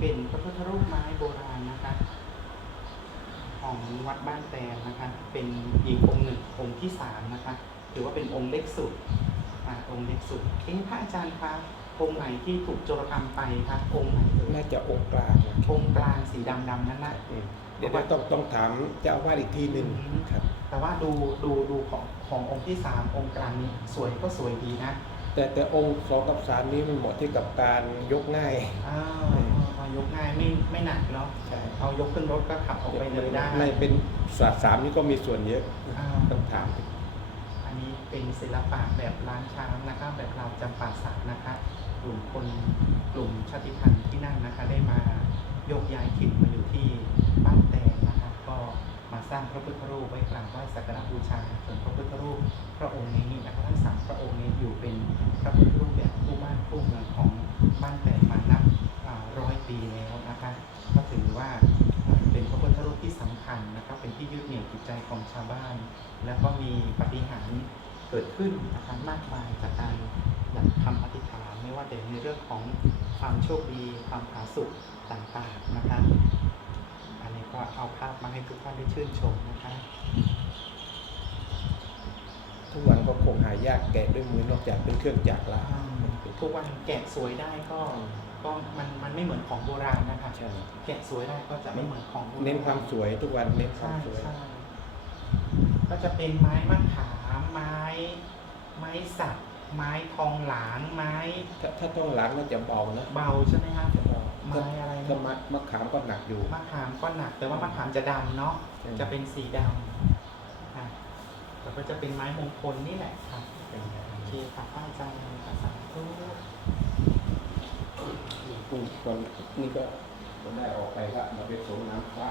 เป็นพระพุทธรูปไม้โบราณนะคะ ของวัดบ้านแตนนะคะ เป็นอีกองค์หนึ่งองค์ที่สามนะคะถือว่าเป็นองค์เล็กสุดอ่าองค์เล็กสุดเอ๊ะพระอาจารย์คะองค์ไหนที่ถูกโจรกรรมไปคะองค์ไหนเอ่ยน่าจะองค์กลางนะองค์กลางสีดำๆนั่นนะอืมเดี๋ยวต้องต้องถามเจ้าอาวาสอีกทีหนึ่งอืมครับ แต่ว่าดูดูดูของขององค์ที่สามองค์กลางนี้สวยก็สวยดีนะ แต่แต่องค์สองกับสามนี้มันเหมาะที่กับการยกง่าย อ่าพอยกง่ายไม่ไม่หนักเนาะใช่ เอายกขึ้นรถก็ขับออกไปเลยได้ในเป็นศาสตร์สามนี่ก็มีส่วนเยอะอ่าต้องถาม อันนี้เป็นศิลปะแบบล้านช้างนะคะ แบบเราวจำปาสักนะคะ กลุ่มคนกลุ่มชาติพันธุ์ที่นั่นนะคะ ได้มาโยกย้ายถิ่นมาอยู่ที่บ้านแตงนะคะก็ มาสร้างพระพุทธรูปไว้กราบไหว้สักการะบูชาส่วนพระพุทธรูปพระองค์นี้นะคะทั้งสามพระองค์นี้อยู่เป็นพระพุทธรูปแบบคู่บ้านคู่เมืองของบ้านแตงมานับอ่าร้อยปีแล้วนะคะก็ถือว่าเป็นพระพุทธรูปที่สำคัญนะครับเป็นที่ยึดเหนี่ยวจิตใจของชาวบ้าน แล้วก็มีปฏิหารเกิดขึ้นนะคะมากมายจากการหลักคำอธิษฐานไม่ว่าแต่ในเรื่องของความโชคดีความผาสุกต่างๆนะคะ นนี้ก็เอาภาพมาให้ทุกท่านได้ชื่นชมนะคะทุกวันก็คงหายากแกะด้วยมือนอกจากเป็นเครื่องจักรละทุกวันแกะสวยได้ก็ก็มันมันไม่เหมือนของโบราณนะคะใช่แกะสวยได้ก็จะไม่เหมือนของโบราณเน้นความสวยทุกวันเน้นควาใช่มสวยใช่ก็จะเป็นไม้มะขามไม้ ไม้สักไม้ทองหลางไม้ ถ้าถ้าต้องล้างน่าจะเบานะเบาใช่ไหมครับจะเบาไม้อะไร นะถ้ามะมะขามก็หนักอยู่ มะขามก็หนัก แต่ว่ามะขามจะดำเนาะอืม จะเป็นสีดำค่ะแล้วก็จะเป็นไม้มงคลนี่แหละค่ะโอเคค่ะพระอาจารย์ค่ะสาธุคนนี่ก็ได้ออกไปก็มาเป็นสงน้ำพระ